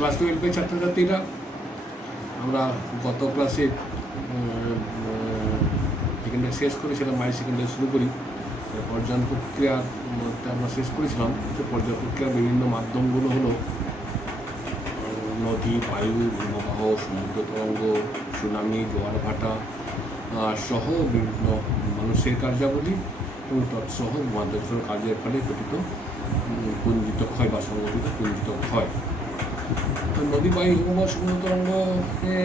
Class 12-এর ছাত্রছাত্রীরা, আমরা গত ক্লাসে যেখানে শেষ করেছিলাম মাই সেকেন্ডারি শুরু করি, পর্যায়ন প্রক্রিয়ার মধ্যে আমরা শেষ করেছিলাম যে পর্যায় প্রক্রিয়ার বিভিন্ন মাধ্যমগুলো হলো নদী, বায়ু, হিমবাহ, সমুদ্র তরঙ্গ, সুনামি, জোয়ার ভাটা সহ বিভিন্ন মানুষের কার্যাবলী এবং তৎসহ মাধ্যাকর্ষণ কার্যের ফলে ঘটিত পুঞ্জিত ক্ষয় বা সংঘটিত পুঞ্জিত ক্ষয়। নদী, বায়ু, হিমবাহ, সমুদ্র তরঙ্গ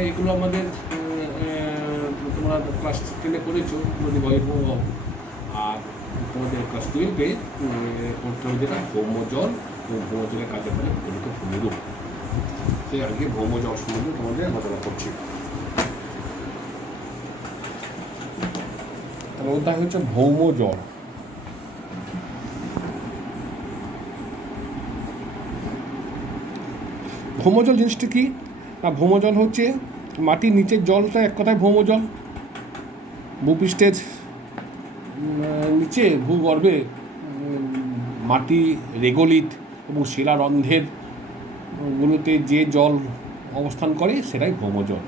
এগুলো আমাদের তোমরা ক্লাস 10-এ পড়েছো, নদী, বায়ু, হিমবাহ। আর তোমাদের ক্লাস 12-এ পড়তে হবে যেটা ভৌমজল এবং ভৌমজলের কাজের ফলে ঘটিত ভূমিরূপ। সেই আগে ভৌমজল সম্বন্ধে তোমাদের আলোচনা করছি। তাহলে অধ্যায় হচ্ছে ভৌমজল। ভৌমজল জিনিসটা কি না, ভৌমজল হচ্ছে মাটির নিচের জলটা, এক কথায় ভৌমজল। ভূপৃষ্ঠের নিচে ভূগর্ভে মাটি, রেগোলিত এবং শিলারন্ধ্রের গুলোতে যে জল অবস্থান করে সেটাই ভৌমজল।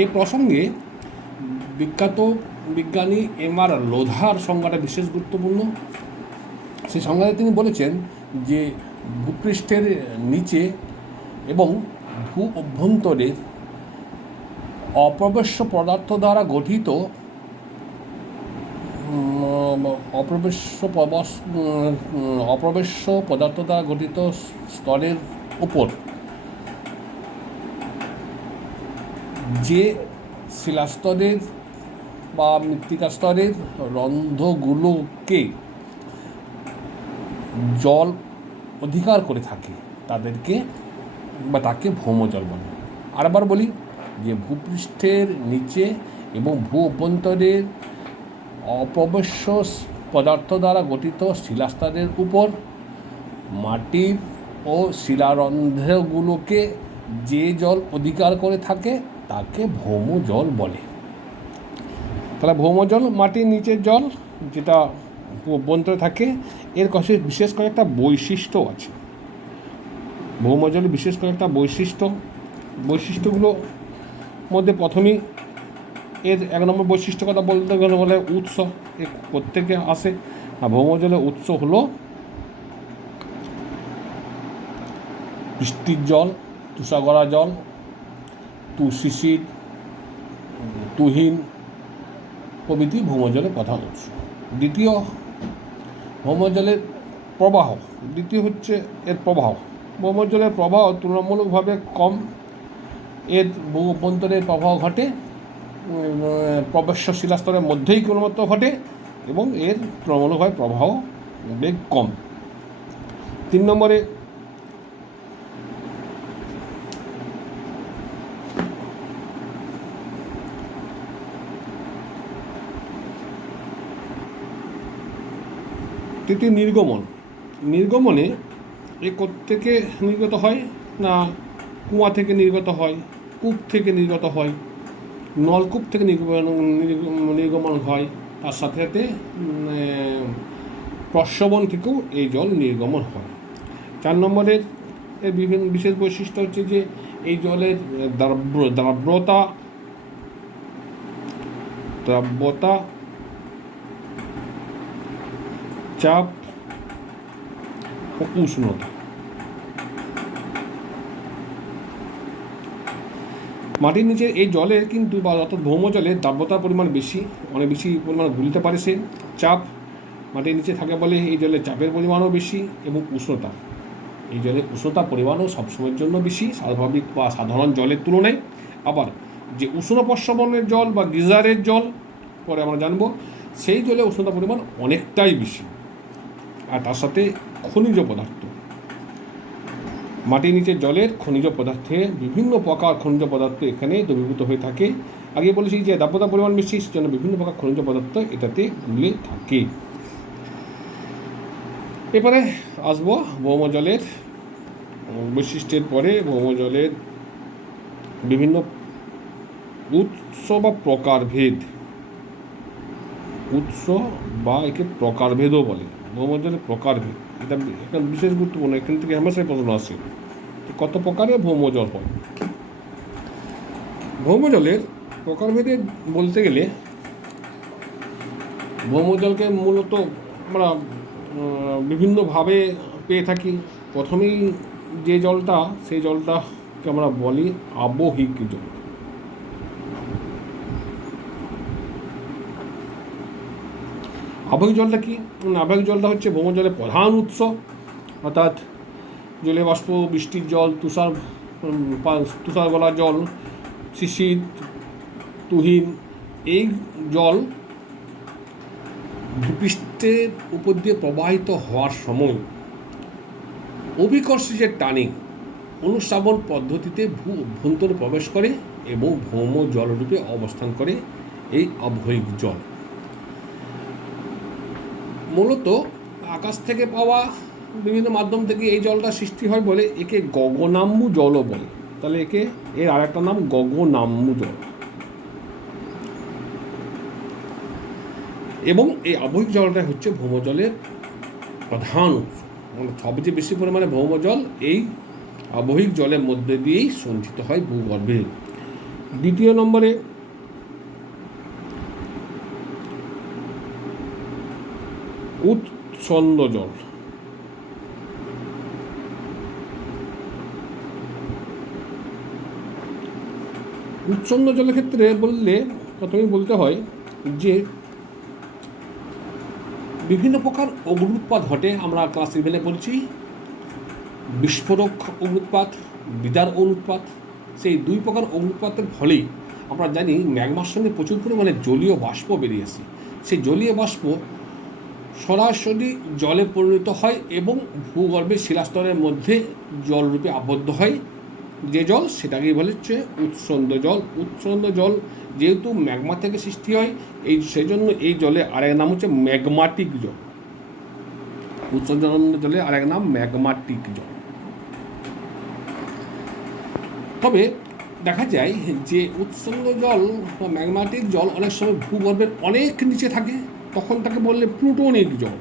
এ প্রসঙ্গে বিখ্যাত বিজ্ঞানী এম.আর. লোধার সংজ্ঞাটা বিশেষ গুরুত্বপূর্ণ। সেই সংজ্ঞাতে তিনি বলেছেন যে ভূপৃষ্ঠের নিচে এবং ভূ অভ্যন্তরে অপ্রবেশ্য পদার্থ দ্বারা গঠিত অপ্রবেশ্য পদার্থ দ্বারা গঠিত স্তরের উপর যে শিলাস্তরের বা মৃত্তিকা স্তরের রন্ধ্রগুলোকে জল অধিকার করে থাকে তাদেরকে বা তাকে ভৌমজল বলে। আরেকবার বলি যে ভূপৃষ্ঠের নিচে এবং ভূ অভ্যন্তরের অপ্রবেশ্য পদার্থ দ্বারা গঠিত শিলাস্তরের উপর মাটির ও শিলারন্ধ্রগুলোকে যে জল অধিকার করে থাকে তাকে ভৌমজল বলে। তাহলে ভৌমজল মাটির নিচের জল যেটা অভ্যন্তরে থাকে, এর কাছে বিশেষ করে একটা বৈশিষ্ট্য আছে। ভৌমজলের বিশেষ করে একটা বৈশিষ্ট্যগুলোর মধ্যে প্রথমেই এর 1 নম্বর বৈশিষ্ট্য কথা বলতে গেলে বলে উৎস। এর প্রত্যেকে আসে আর ভৌমজলের উৎস হলো বৃষ্টির জল, তুষারগড়া জল, শিশির, তুহিন প্রভৃতি ভৌমজলের প্রধান উৎস। দ্বিতীয় ভৌমজলের প্রবাহ। দ্বিতীয় হচ্ছে এর প্রবাহ। ভৌমজলের প্রবাহ তুলনামূলকভাবে কম। এর ভূ অভ্যন্তরের প্রবাহ ঘটে প্রবেশ্য শিলাস্তরের মধ্যেই কেবলমাত্র ঘটে এবং এর তুলনামূলকভাবে প্রবাহ বেগ কম। 3 নম্বরে তৃতীয় নির্গমন। নির্গমনে এ কোত্থেকে নির্গত হয় না, কুয়া থেকে নির্গত হয়, কূপ থেকে নির্গত হয়, নলকূপ থেকে নির্গমন হয়, তার সাথে সাথে প্রস্রবণ থেকেও এই জল নির্গমন হয়। 4 নম্বরের এর বিভিন্ন বিশেষ বৈশিষ্ট্য হচ্ছে যে এই জলের দ্রাব্যতা, চাপ ও উষ্ণতা। মাটির নিচে এই জলের কিন্তু বা অর্থাৎ ভৌমজলের দ্রাব্যতার পরিমাণ বেশি, অনেক বেশি পরিমাণ গুলিতে পারে সে। চাপ, মাটির নিচে থাকে বলে এই জলের চাপের পরিমাণও বেশি। এবং উষ্ণতা, এই জলের উষ্ণতার পরিমাণও সবসময়ের জন্য বেশি স্বাভাবিক বা সাধারণ জলের তুলনায়। আবার যে উষ্ণ প্রস্রবণের জল বা গিজারের জল পরে আমরা জানবো, সেই জলে উষ্ণতা পরিমাণ অনেকটাই বেশি। আর তার সাথে খনিজ পদার্থ, মাটির নিচে জলের খনিজ পদার্থে বিভিন্ন প্রকার খনিজ পদার্থ এখানে দ্রবীভূত হয়ে থাকে। আগে বলেছি যে দ্রাব্যতার পরিমাণ বেশি, সেজন্য বিভিন্ন প্রকার খনিজ পদার্থ এটাতে গুলে থাকে। এরপরে আসবো ভৌমজলের বৈশিষ্ট্যের পরে ভৌমজলের বিভিন্ন উৎস বা প্রকারভেদ। উৎস বা একে প্রকারভেদও বলে। ভৌমজলের প্রকারভেদ এটা একটা বিশেষ গুরুত্বপূর্ণ, এখান থেকে হামেশাই প্রশ্ন আসে। কত প্রকারের ভৌমজল হয়? ভৌমজলের প্রকারভেদে বলতে গেলে ভৌমজলকে মূলত আমরা বিভিন্নভাবে পেয়ে থাকি। প্রথমেই যে জলটা, সেই জলটাকে আমরা বলি আবহিক জল। আবহিক জলটা কি? আবহিক জলটা হচ্ছে ভৌমজলের প্রধান উৎস, অর্থাৎ জলীয় বাষ্প, বৃষ্টির জল, তুষার গলার জল, শিশির, তুহিন, এই জল ভূপৃষ্ঠের উপর দিয়ে প্রবাহিত হওয়ার সময় অভিকর্ষের টানে অনুশ্রাবণ পদ্ধতিতে ভূ অভ্যন্তরে প্রবেশ করে এবং ভৌম জলরূপে অবস্থান করে এই আবহিক জল। মূলত আকাশ থেকে পাওয়া বিভিন্ন মাধ্যম থেকে এই জলটা সৃষ্টি হয় বলে একে গগনাম্বু জলও বলে। তাহলে এর আরেকটা নাম গগনাম্বু জল। এবং এই আবহিক জলটা হচ্ছে ভৌমজলের প্রধান উৎস। সবচেয়ে বেশি পরিমাণে ভৌমজল এই আবহিক জলের মধ্যে দিয়েই সঞ্চিত হয় ভূগর্ভে। দ্বিতীয় নম্বরে উৎসন্দ জল। উৎসন্দ জলের ক্ষেত্রে বললে প্রথমেই বলতে হয় যে বিভিন্ন প্রকার অগ্নুৎপাত ঘটে। আমরা ক্লাস 7 পড়েছি বিস্ফোরক অগ্নুৎপাত, বিদার অগ্নুৎপাত। সেই দুই প্রকার অগ্নুৎপাতের ফলেই আমরা জানি ম্যাগমার সঙ্গে প্রচুর পরিমাণে জলীয় বাষ্প বেরিয়ে আসে। সেই জলীয় বাষ্প সরাসরি জলে পরিণত হয় এবং ভূগর্ভের শিলাস্তরের মধ্যে জলরূপে আবদ্ধ হয়। যে জল সেটাকেই বলে হচ্ছে উৎসন্দ জল। উৎসন্দ জল যেহেতু ম্যাগমা থেকে সৃষ্টি হয়, সেই জন্য এই জলে আরেক নাম হচ্ছে ম্যাগমাটিক জল। উৎসন্দ জলে আরেক নাম ম্যাগমাটিক জল। তবে দেখা যায় যে উৎসন্দ জল বা ম্যাগমাটিক জল অনেক সময় ভূগর্ভের অনেক নিচে থাকে, তখন তাকে বললে প্লুটোনিক জল।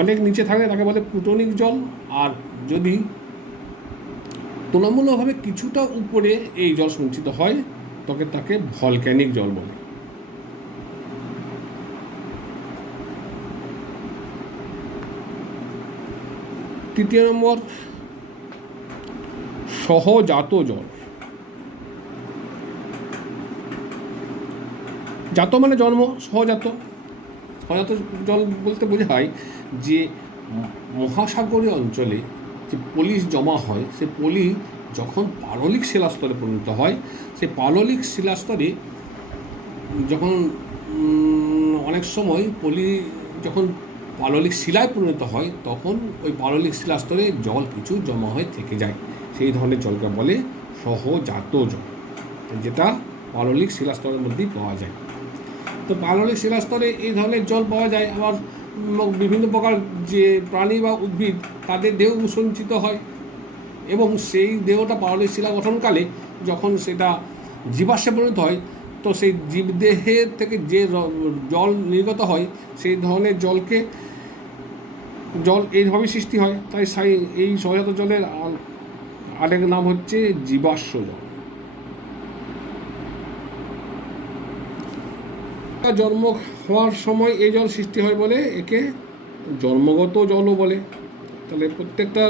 অনেক নিচে থাকে তাকে বলে প্লুটোনিক জল। আর যদি তুলনামূলকভাবে কিছুটা উপরে এই জল সঞ্চিত হয় তবে তাকে ভলক্যানিক জল বলে। তৃতীয় নম্বর সহজাত জল। জাত মানে জন্ম, সহজাত জল বলতে বোঝায় যে মহাসাগরীয় অঞ্চলে যে পলি জমা হয়, সে পলি যখন পাললিক শিলাস্তরে পরিণত হয়, সেই পাললিক শিলাস্তরে যখন অনেক সময় পলি যখন পাললিক শিলায় পরিণত হয়, তখন ওই পাললিক শিলাস্তরে জল কিছু জমা হয়ে থেকে যায়। সেই ধরনের জলকে বলে সহজাত জল, যেটা পাললিক শিলাস্তরের মধ্যেই পাওয়া যায়। তো পাললিক শিলাস্তরে এই ধরনের জল পাওয়া যায়। আবার বিভিন্ন প্রকার যে প্রাণী বা উদ্ভিদ তাদের দেহ সঞ্চিত হয় এবং সেই দেহটা পাললিক শিলা গঠনকালে যখন সেটা জীবাশ্মে পরিণত হয়, তো সেই জীবদেহের থেকে যে জল নির্গত হয় সেই ধরনের জল এইভাবেই সৃষ্টি হয়। তাই এই সহজাত জলের আরেক নাম হচ্ছে জীবাশ্ম জল। জন্ম হওয়ার সময় এই জল সৃষ্টি হয় বলে একে জন্মগত জলও বলে। তাহলে প্রত্যেকটা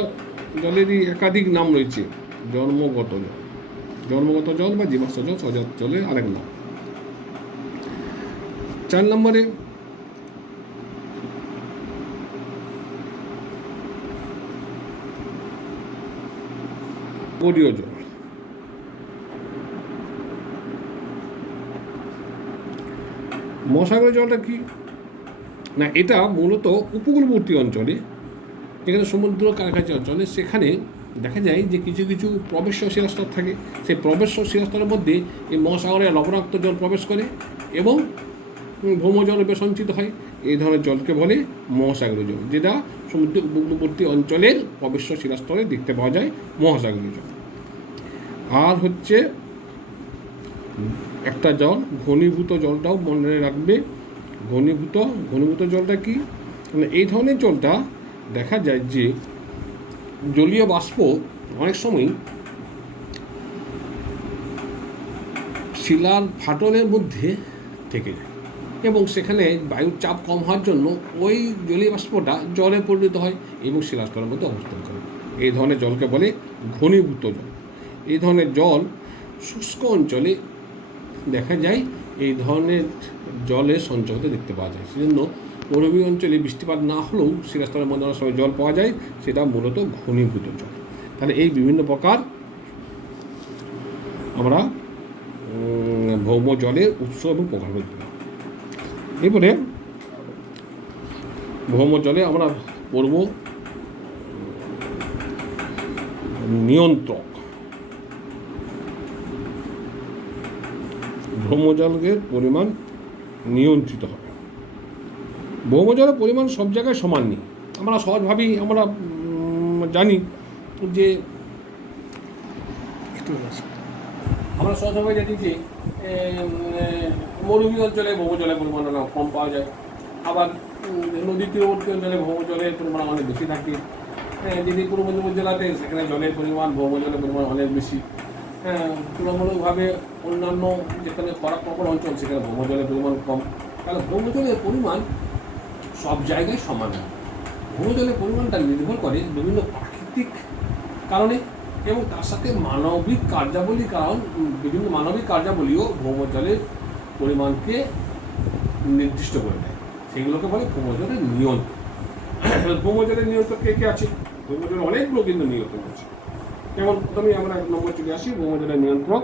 জলেরই একাধিক নাম রয়েছে। জন্মগত জল বা জীবাশ্ম জল সহজাত জলের আরেক নাম। 4 নম্বরে সাগরীয় জল। মহাসাগরীয় জলটা কি না, এটা মূলত উপকূলবর্তী অঞ্চলে, যেখানে সমুদ্র কাছাকাছি অঞ্চলে, সেখানে দেখা যায় যে কিছু কিছু প্রবেশ্য শিলাস্তর থাকে। সেই প্রবেশ্য শিলাস্তরের মধ্যে এই মহাসাগরের লবণাক্ত জল প্রবেশ করে এবং ভৌমজল রূপে সঞ্চিত হয়। এই ধরনের জলকে বলে মহাসাগরীয় জল, যেটা সমুদ্র উপকূলবর্তী অঞ্চলের প্রবেশ্য শিলাস্তরে দেখতে পাওয়া যায় মহাসাগরীয় জল। আর হচ্ছে একটা জল ঘনীভূত জলটাও মনে রাখবে। ঘনীভূত জলটা কি, মানে এই ধরনের জলটা দেখা যায় যে জলীয় বাষ্প অনেক সময় শিলার ফাটলের মধ্যে থেকে যায় এবং সেখানে বায়ুর চাপ কম হওয়ার জন্য ওই জলীয় বাষ্পটা জলে পরিণত হয় এবং শিলাস্তরের মধ্যে অবস্থান করে। এই ধরনের জলকে বলে ঘনীভূত জল। এই ধরনের জল শুষ্ক অঞ্চলে দেখা যায়, এই ধরনের জলের সঞ্চয় হতে দেখতে পাওয়া যায়। সেজন্য মরুভূমি অঞ্চলে বৃষ্টিপাত না হলেও শিলাস্তরের মধ্যে অনেক সময় জল পাওয়া যায়, সেটা মূলত ঘনীভূত জল। তাহলে এই বিভিন্ন প্রকার আমরা ভৌম জলের উৎস এবং প্রকার বলতে পারি। এরপরে ভৌম জলে আমরা পড়ব নিয়ন্ত্রক। ভৌমজলের পরিমাণ নিয়ন্ত্রিত হবে। ভৌমজলের পরিমাণ সব জায়গায় সমান নেই। আমরা সহজভাবেই আমরা জানি যে আমরা সহজভাবে জানি যে মরুভূমি অঞ্চলে ভৌমজলের পরিমাণ অনেক কম পাওয়া যায়, আবার নদী তীরবর্তী অঞ্চলে ভৌমজলের পরিমাণ অনেক বেশি থাকে। যদি পূর্ব মেদিনীপুর জেলাতে সেখানে জলের পরিমাণ ভৌমজলের পরিমাণ অনেক বেশি। তুলনামূলকভাবে অন্যান্য যেখানে খরা প্রবল অঞ্চল সেখানে ভৌমজলের পরিমাণ কম। তাহলে ভৌমজলের পরিমাণ সব জায়গায় সমান হয়। ভৌমজলের পরিমাণটা নির্ভর করে বিভিন্ন প্রাকৃতিক কারণে এবং তার সাথে মানবিক বিভিন্ন মানবিক কার্যাবলীও ভৌমজলের পরিমাণকে নির্দিষ্ট করে দেয়। সেগুলোকে বলে ভৌমজলের নিয়ন্ত্রক। ভৌমজলের নিয়ন্ত্রক কে কে আছে? ভৌমজলের অনেকগুলো কিন্তু নিয়ন্ত্রক আছে। যেমন প্রথমে আমরা 1 নম্বর চলে আসি ভৌমজলের নিয়ন্ত্রক।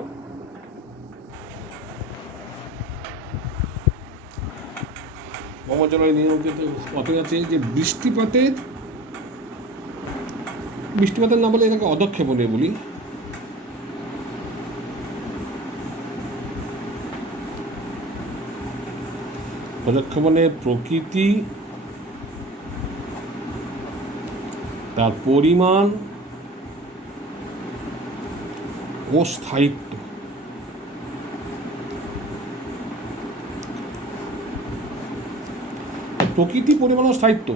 ভৌমজলের নিয়ন্ত্রিত পথে আছে যে বৃষ্টিপাতের না বলে এটাকে অধক্ষেপণে বলি। অধক্ষেপণের প্রকৃতি, তার পরিমাণ ও স্থায়িত্ব। প্রকৃতি, পরিমাণ ও স্থায়িত্ব।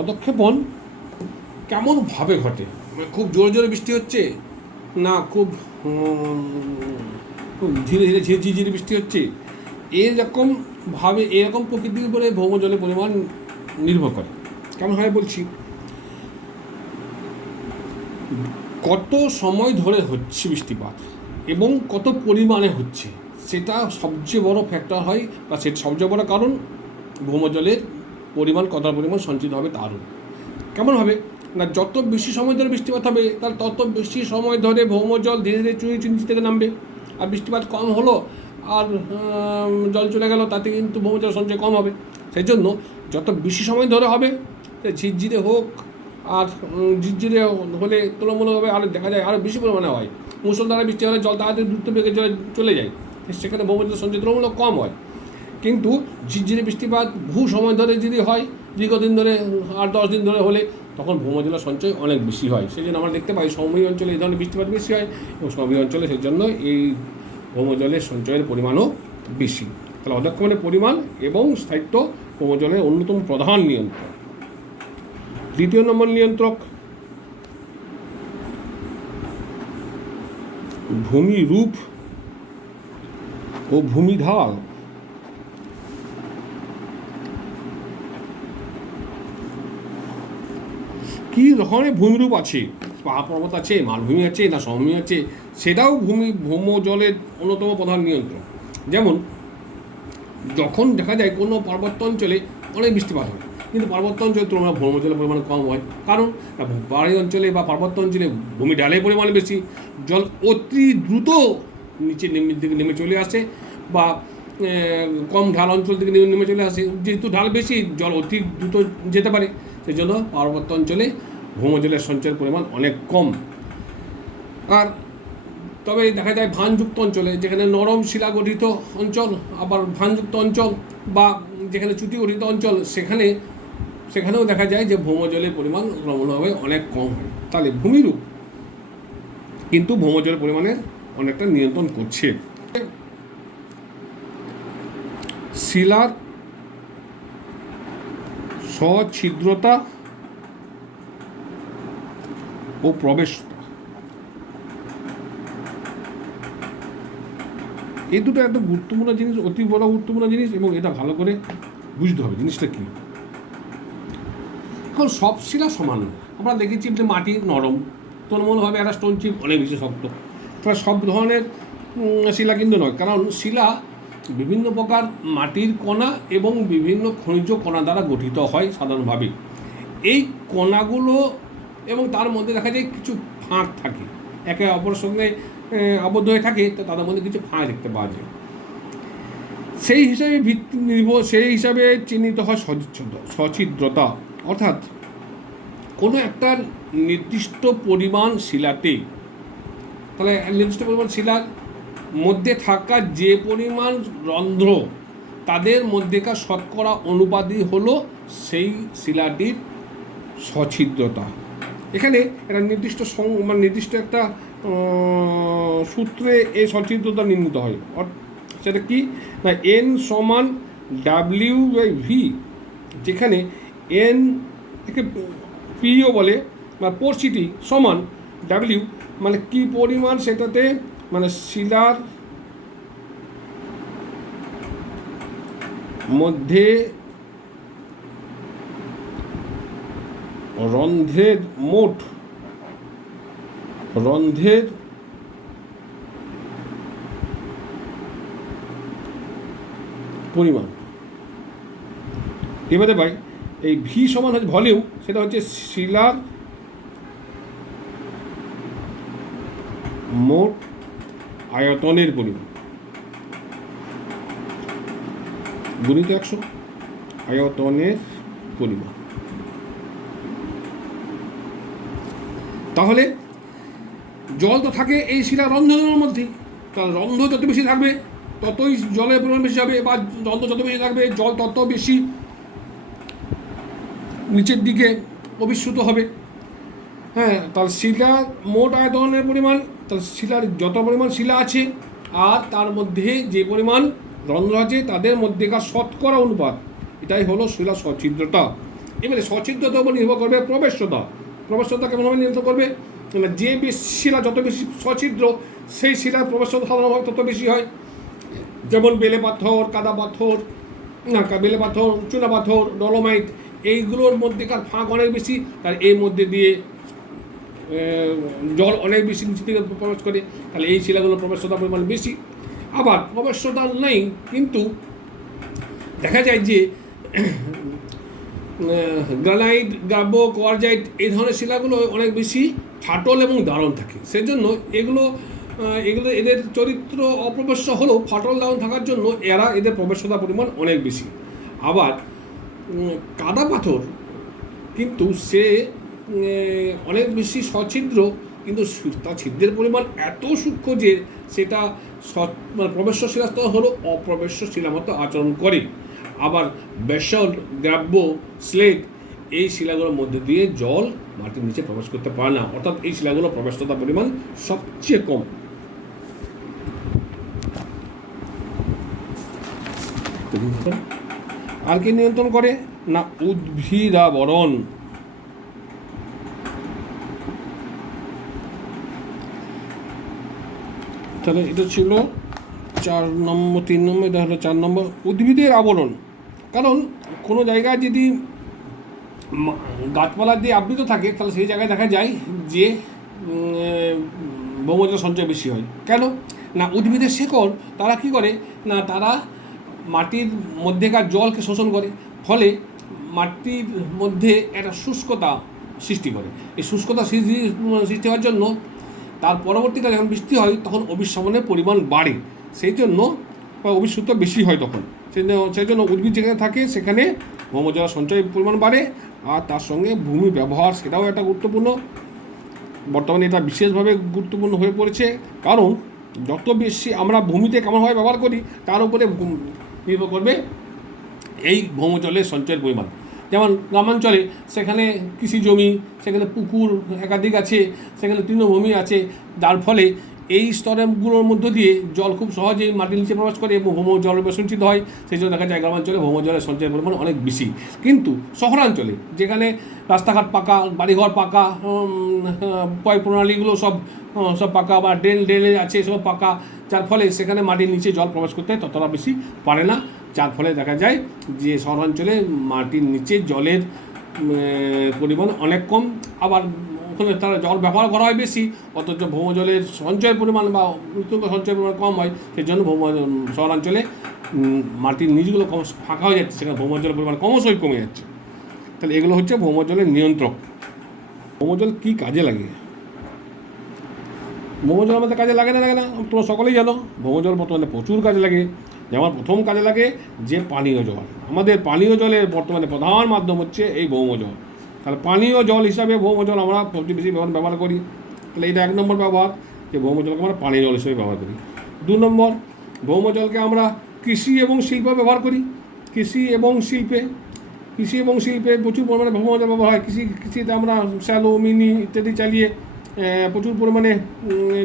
অধক্ষেপণ কেমনভাবে ঘটে? খুব জোরে জোরে বৃষ্টি হচ্ছে, না খুব ধীরে ধীরে ঝিরঝিরে বৃষ্টি হচ্ছে, এরকম প্রকৃতির উপরে ভৌমজলের পরিমাণ নির্ভর করে। কেমন হয় বলছি, কত সময় ধরে হচ্ছে বৃষ্টিপাত এবং কত পরিমাণে হচ্ছে, সেটা সবচেয়ে বড় ফ্যাক্টর হয়, বা সেটা সবচেয়ে বড় কারণ ভৌমজলের পরিমাণ কত পরিমাণ সঞ্চিত হবে তার। কেমন হবে না, যত বেশি সময় ধরে বৃষ্টিপাত হবে তার তত বেশি সময় ধরে ভৌমজল ধীরে ধীরে নিচ থেকে নামবে। আর বৃষ্টিপাত কম হলো আর জল চলে গেল, তাতে কিন্তু ভৌমজল সঞ্চয় কম হবে। সেই জন্য যত বেশি সময় ধরে হবে, ঝিরঝিরে হোক আর ঝিরঝিরে হলে তুলনামূলকভাবে আরও দেখা যায় আরও বেশি পরিমাণে হয়। মুষলধারে বৃষ্টি হলে জল তাড়াতাড়ি দ্রুত বেগে চলে যায়, সেখানে ভৌমজল সঞ্চয় তুলনামূলক কম হয়। কিন্তু ঝিরঝিরে বৃষ্টিপাত বহু সময় ধরে যদি হয়, দীর্ঘদিন ধরে 8-10 দিন ধরে হলে, তখন ভৌমজলের সঞ্চয় অনেক বেশি হয়। সেই জন্য আমরা দেখতে পাই সমভূমি অঞ্চলে এই ধরনের বৃষ্টিপাত বেশি হয় এবং সমভূমি অঞ্চলে সেই জন্য এই ভৌমজলের সঞ্চয়ের পরিমাণও বেশি। তাহলে অধক্ষেপণের পরিমাণ এবং স্থায়িত্ব ভৌমজলের অন্যতম প্রধান নিয়ন্ত্রক। 2 নম্বর নিয়ন্ত্রক ভূমিরূপ ও ভূমিঢাল। কী ধরনের ভূমিরূপ আছে, পাহাড় পর্বত আছে, মালভূমি আছে, না সমভূমি আছে, সেটাও ভৌমজলের অন্যতম প্রধান নিয়ন্ত্রণ। যেমন যখন দেখা যায় কোনো পার্বত্য অঞ্চলে অনেক বৃষ্টিপাত হয়, কিন্তু পার্বত্য অঞ্চলে তুলনায় ভৌমজলের পরিমাণ কম হয়। কারণ পাহাড়ি অঞ্চলে বা পার্বত্য অঞ্চলে ভূমি ঢালের পরিমাণ বেশি, জল অতি দ্রুত দিকে নেমে চলে আসে, বা কম ঢাল অঞ্চল থেকে নেমে চলে আসে। যেহেতু ঢাল বেশি, জল অতি দ্রুত যেতে পারে, সেই জন্য পার্বত্য অঞ্চলে ভৌমজলের সঞ্চয়ের পরিমাণ অনেক কম। আর তবে দেখা যায় ভানযুক্ত অঞ্চলে, যেখানে নরম শিলা গঠিত অঞ্চল, আবার ভানযুক্ত অঞ্চল বা যেখানে চুটি গঠিত অঞ্চল, সেখানেও দেখা যায় যে ভৌমজলের পরিমাণ তুলনামূলকভাবে অনেক কম হয়। তাহলে ভূমিরূপ কিন্তু ভৌমজলের পরিমাণের অনেকটা নিয়ন্ত্রণ করছে। শিলার সছিদ্রতা ও প্রবেশতা, এই দুটো একটা গুরুত্বপূর্ণ জিনিস, অতি বড় গুরুত্বপূর্ণ জিনিস, এবং এটা ভালো করে বুঝতে হবে জিনিসটা কী। এখন সব শিলা সমান, আমরা দেখেছি যে মাটি নরম, তুলনামূলকভাবে একটা স্টোন চিপ অনেক বেশি শক্ত। তাহলে সব ধরনের শিলা কিন্তু নয়, কারণ শিলা বিভিন্ন প্রকার মাটির কণা এবং বিভিন্ন খনিজ কণা দ্বারা গঠিত হয় সাধারণভাবে। এই কণাগুলো এবং তার মধ্যে দেখা যায় কিছু ফাঁক থাকে, একে অপরের সঙ্গে আবদ্ধ হয়ে থাকে, তো তাদের মধ্যে কিছু ফাঁক দেখতে পাওয়া যায়। সেই হিসাবে সেই হিসাবে চিহ্নিত হয় সছিদ্রতা, অর্থাৎ কোনো একটা নির্দিষ্ট পরিমাণ শিলাতে, তাহলে নির্দিষ্ট পরিমাণ শিলার মধ্যে থাকা যে পরিমাণ রন্ধ্র, তাদের মধ্যেকার শতকরা অনুপাতই হলো সেই শিলাটির সছিদ্রতা। এখানে একটা নির্দিষ্ট নির্দিষ্ট একটা সূত্রে এই সছিদ্রতা নির্ণীত হয়। সেটা কি না, এন সমান W/V, যেখানে এন একে পিও বলে, বা পোরসিটি সমান ডাব্লিউ, মানে কি পরিমাণ সেটাতে, মানে শিলার মধ্যে রন্ধ্রের মোট রন্ধ্রের পরিমাণ। এবারে ভাই এই ভি সমান হচ্ছে ভলিউম, সেটা হচ্ছে শিলার মোট আয়তনের পরিমাণ গুণিত 100 আয়তনের পরিমাণ। তাহলে জল তো থাকে এই শিলা রন্ধ্রের মধ্যেই, তাহলে রন্ধ্র যত বেশি থাকবে ততই জলের পরিমাণ বেশি হবে, বা রন্ধ্র যত বেশি থাকবে জল তত বেশি নিচের দিকে অবিশ্রুত হবে। হ্যাঁ, তাহলে শিলার মোট আয়তনের পরিমাণ, তাহলে শিলার যত পরিমাণ শিলা আছে আর তার মধ্যে যে পরিমাণ রন্ধ্র আছে তাদের মধ্যেকার শতকরা অনুপাত, এটাই হলো শিলার সছিদ্রতা। এবারে সছিদ্রতার উপর নির্ভর করবে প্রবেশতা। প্রবেশতা কেমনভাবে নির্ধারণ করবে, যে শিলা যত বেশি সছিদ্র সেই শিলার প্রবেশতা সাধারণভাবে তত বেশি হয়। যেমন বেলে পাথর, কাদা পাথর, বেলে পাথর, চুনা পাথর, ডলোমাইট, এইগুলোর মধ্যেকার ফাঁক অনেক বেশি, আর এর মধ্যে দিয়ে জল অনেক বেশি নিচে থেকে প্রবেশ করে, তাহলে এই শিলাগুলোর প্রবেশতার পরিমাণ বেশি। আবার প্রবেশতা নেই, কিন্তু দেখা যায় যে গ্রানাইট, গ্রাব্য, কোয়ারজাইট, এই ধরনের শিলাগুলো অনেক বেশি ফাটল এবং দারুণ থাকে। সেজন্য এগুলো এদের চরিত্র অপ্রবেশ্য হলেও ফাটল দারুণ থাকার জন্য এদের প্রবেশতার পরিমাণ অনেক বেশি। আবার কাদা পাথর কিন্তু সে অনেক বেশি সছিদ্র, কিন্তু তার ছিদ্রের পরিমাণ এত সূক্ষ্ম যে সেটা প্রবেশ্য শিলাস্তর হলো অপ্রবেশ্য শিলা মতো আচরণ করে। আবার ব্যাসল্ট, গ্রাব্য, স্লেট, এই শিলাগুলোর মধ্যে দিয়ে জল মাটির নিচে প্রবেশ করতে পারে না, অর্থাৎ এই শিলাগুলোর প্রবেশতার পরিমাণ সবচেয়ে কম। আর কি নিয়ন্ত্রণ করে না, উদ্ভিদাবরণ। তাহলে এটা ছিল 4 নম্বর, 3 নম্বর, এটা হলো 4 নম্বর, উদ্ভিদের আবরণ। কারণ কোনো জায়গায় যদি গাছপালা দিয়ে আবৃত থাকে তাহলে সেই জায়গায় দেখা যায় যে ভৌমজল সঞ্চয় বেশি হয়। কেন না, উদ্ভিদের শেকড় তারা কী করে না, তারা মাটির মধ্যেকার জলকে শোষণ করে, ফলে মাটির মধ্যে একটা শুষ্কতা সৃষ্টি করে। এই শুষ্কতা সৃষ্টি হওয়ার জন্য তার পরবর্তীকালে যখন বৃষ্টি হয় তখন অবিশ্রাবণের পরিমাণ বাড়ে, সেই জন্য অবিশ্রুত বেশি হয় তখন। সেই জন্য উদ্ভিদ যেখানে থাকে সেখানে ভৌমজল সঞ্চয় পরিমাণ বাড়ে, আর তার সঙ্গে ভূমি ব্যবহার সেটাও একটা গুরুত্বপূর্ণ। বর্তমানে এটা বিশেষভাবে গুরুত্বপূর্ণ হয়ে পড়েছে, কারণ যত বেশি আমরা ভূমিতে কেমনভাবে ব্যবহার করি তার উপরে নির্ভর করবে এই ভৌমজলের সঞ্চয়ের পরিমাণ। যেমন গ্রামাঞ্চলে সেখানে কৃষি জমি, সেখানে পুকুর একাধিক আছে, সেখানে তৃণভূমি আছে, যার ফলে এই স্তরগুলোর মধ্য দিয়ে জল খুব সহজেই মাটির নিচে প্রবেশ করে এবং ভৌমজল সঞ্চিত হয়। সেই জন্য দেখা যায় গ্রামাঞ্চলে ভৌমজলের সঞ্চয়ের পরিমাণ অনেক বেশি। কিন্তু শহরাঞ্চলে যেখানে রাস্তাঘাট পাকা, বাড়িঘর পাকা, পয় প্রণালীগুলো সব পাকা, বা ড্রেনে আছে সব পাকা, যার ফলে সেখানে মাটির নিচে জল প্রবেশ করতে ততটা বেশি পারে না। যার ফলে দেখা যায় যে শহরাঞ্চলে মাটির নিচে জলের পরিমাণ অনেক কম। আবার ওখানে তারা জল ব্যবহার করা হয় বেশি, অথচ ভৌমজলের সঞ্চয়ের পরিমাণ বা সঞ্চয়ের পরিমাণ কম হয়। সেই জন্য শহরাঞ্চলে মাটির নিচগুলো কম ফাঁকা হয়ে যাচ্ছে, সেখানে ভৌমজলের পরিমাণ ক্রমশই কমে যাচ্ছে। তাহলে এগুলো হচ্ছে ভৌমজলের নিয়ন্ত্রক। ভৌমজল কী কাজে লাগে? ভৌমজল আমাদের কাজে লাগে না তোমরা সকলেই জানো। ভৌমজল বর্তমানে প্রচুর কাজে লাগে। যেমন প্রথম কাজে লাগে যে পানীয় জল। আমাদের পানীয় জলের বর্তমানে প্রধান মাধ্যম হচ্ছে এই ভৌমজল। তাহলে পানীয় জল হিসাবে ভৌমজল আমরা সবচেয়ে বেশি ব্যবহার করি। তাহলে এটা 1 নম্বর ব্যবহার, যে ভৌমজলকে আমরা পানীয় জল হিসেবে ব্যবহার করি। 2 নম্বর, ভৌমজলকে আমরা কৃষি এবং শিল্পে ব্যবহার করি। কৃষি এবং শিল্পে প্রচুর পরিমাণে ভৌমজল ব্যবহার হয়। কৃষিতে আমরা শ্যালো, মিনি ইত্যাদি চালিয়ে প্রচুর পরিমাণে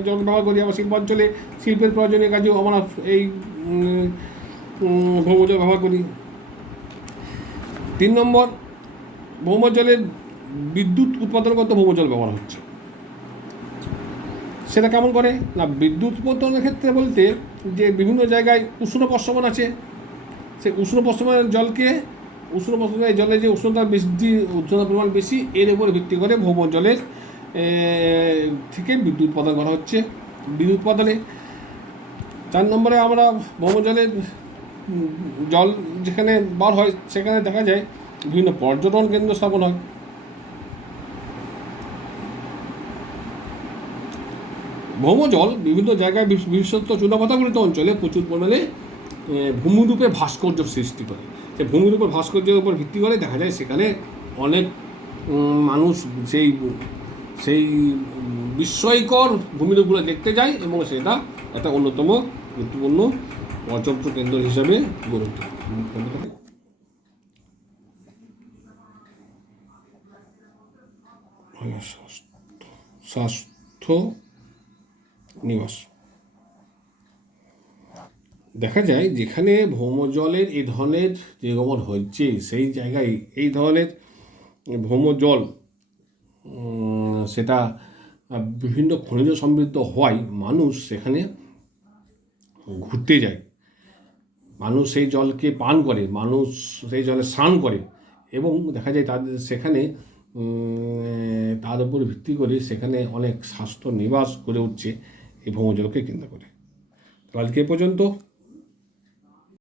জল ব্যবহার করি। আবার শিল্পাঞ্চলে শিল্পের প্রয়োজনীয় কাজেও আমরা এই ভৌমজল ব্যবহার করি। 3 নম্বর, ভৌমজলের বিদ্যুৎ উৎপাদন করতে ভৌমজল ব্যবহার হচ্ছে। সেটা কেমন করে না, বিদ্যুৎ উৎপাদনের ক্ষেত্রে বলতে যে বিভিন্ন জায়গায় উষ্ণ প্রস্রবণ আছে, সেই উষ্ণ প্রস্রবণের জলে যে উষ্ণতার পরিমাণ বেশি, এর উপরে ভিত্তি করে ভৌমজলের থেকে বিদ্যুৎ উৎপাদন করা হচ্ছে। বিদ্যুৎ উৎপাদনে 4 নম্বরে আমরা ভৌমজলের জল যেখানে বার হয় সেখানে দেখা যায় বিভিন্ন পর্যটন কেন্দ্র স্থাপন হয়। ভৌমজল বিভিন্ন জায়গায়, বিশেষত চুনাপাতাগুলিত অঞ্চলে প্রচুর পরিমাণে ভূমিরূপে ভাস্কর্য সৃষ্টি করে। সেই ভূমিরূপের ভাস্কর্যের উপর ভিত্তি করে দেখা যায় সেখানে অনেক মানুষ সেই বিস্ময়কর ভূমিরূপগুলো দেখতে যায় এবং সেটা একটা অন্যতম গুরুত্বপূর্ণ পর্যটন কেন্দ্র হিসাবে গড়ে ওঠে। স্বাস্থ্য নিবাস দেখা যায় যেখানে ভৌমজলের এই ধরনের নির্গমন হচ্ছে, সেই জায়গায় এই ধরনের ভৌমজল সেটা বিভিন্ন খনিজ সমৃদ্ধ হওয়ায় মানুষ সেখানে ঘুরতে যায়, মানুষ সেই জলকে পান করে, মানুষ সেই জলে স্নান করে এবং দেখা যায় তাদের সেখানে তার উপর ভিত্তি করে সেখানে অনেক স্বাস্থ্য নিবাস গড়ে উঠছে এই ভৌমজলকে কেন্দ্র করে। তো আজকে পর্যন্ত।